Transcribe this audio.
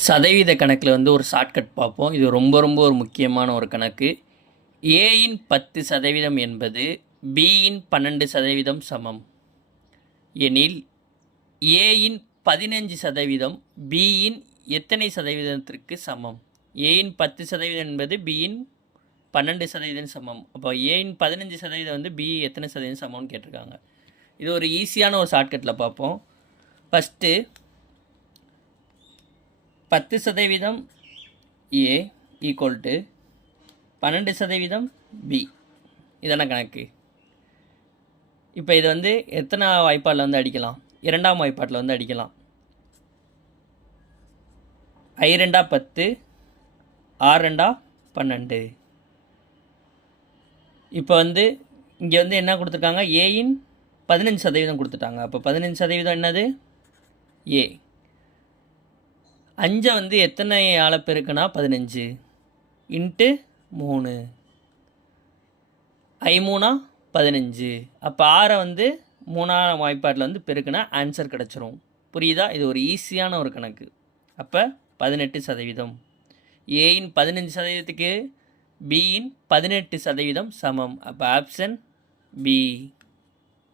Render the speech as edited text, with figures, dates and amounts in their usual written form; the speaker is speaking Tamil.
சதவீத கணக்கில் வந்து ஒரு ஷார்ட்கட் பார்ப்போம். இது ரொம்ப ரொம்ப ஒரு முக்கியமான ஒரு கணக்கு. ஏயின் 10% என்பது பியின் 12% சமம் எனில் ஏயின் 15% பியின் எத்தனை சதவீதத்திற்கு சமம்? ஏயின் 10% என்பது பியின் 12% சமம். அப்போ ஏயின் 15% வந்து பி எத்தனை சதவீதம் சமம்னு கேட்டிருக்காங்க. இது ஒரு ஈஸியான ஒரு ஷார்ட்கட்டில் பார்ப்போம். First 10% A equal to 12% B, இதான கணக்கு. இப்போ இது வந்து எத்தனை வாய்ப்பாடில் வந்து அடிக்கலாம்? இரண்டாம் வாய்ப்பாட்டில் வந்து அடிக்கலாம். I2 10, R2 12. இப்போ வந்து இங்கே வந்து என்ன கொடுத்துருக்காங்க? ஏயின் 15% கொடுத்துட்டாங்க. அப்போ 15% என்னது? ஏ. 5 வந்து எத்தனை ஆளை பெருக்குனா 15 இன்ட்டு 3, I3 15. அப்போ 6 வந்து 3ஆம் வாய்ப்பாட்டில் வந்து பெருக்குனா ஆன்சர் கிடச்சிரும். புரியுதா? இது ஒரு ஈஸியான ஒரு கணக்கு. அப்போ 18%. ஏயின் 15%க்கு பியின் 18% சமம். அப்போ ஆப்ஷன் பி.